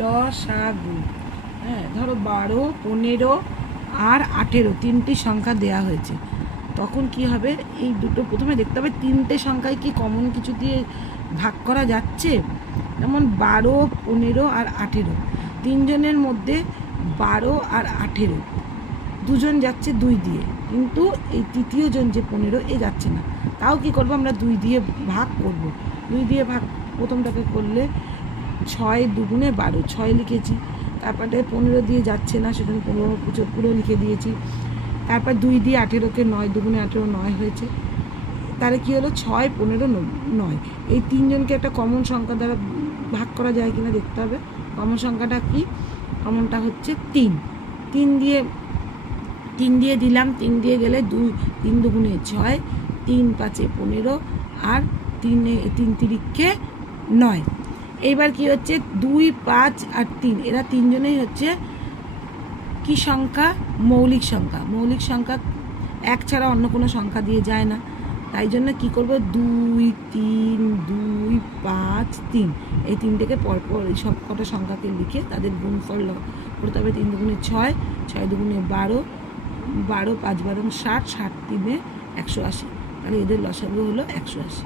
লসাগু। হ্যাঁ, ধরো 12, 15 আর 18 তিনটি সংখ্যা দেয়া হয়েছে। তখন কি হবে, এই দুটো প্রথমে দেখতে হবে তিনটে সংখ্যায় কি কমন কিছু দিয়ে ভাগ করা যাচ্ছে। যেমন 12, 15 আর 18, তিনজনের মধ্যে 12 আর 18 দুজন যাচ্ছে 2 দিয়ে, কিন্তু এই তৃতীয় জন যে 15 এ যাচ্ছে না। তাও কি করবো, আমরা 2 দিয়ে ভাগ করব। 2 দিয়ে ভাগ প্রথমটাকে করলে 6 দুগুণে 12, 6 লিখেছি। তারপরে 15 দিয়ে যাচ্ছে না, সেখানে 15 পুরো লিখে দিয়েছি। তারপর 2 দিয়ে 18কে 9 দুগুণে 18, 9 হয়েছে। তাহলে কী হলো, 6, 15, 9। এই তিনজনকে একটা কমন সংখ্যা দ্বারা ভাগ করা যায় কিনা দেখতে হবে। কমন সংখ্যাটা কি? কমনটা হচ্ছে 3। 3 দিয়ে দিলাম, 3 দিয়ে গেলে 3 দুগুণে 6, 3 5 15 আর 3 তিরিক্ষে 9। এইবার কি হচ্ছে, 2, 5 আর 3 এরা তিনজনেই হচ্ছে কি সংখ্যা? মৌলিক সংখ্যা। মৌলিক সংখ্যা এক ছাড়া অন্য কোনো সংখ্যা দিয়ে যায় না। তাই জন্য কি করব, 2, 3, 2, 5, 3 এই তিনটেকে পরপর এই সব কটা সংখ্যাকে লিখে তাদের গুণফল করতে হবে। 3 দুগুণে 6, 6 দুগুণে 12, 12 5 12 60, 60 3 180। তাহলে এদের লসাগু হলো 180।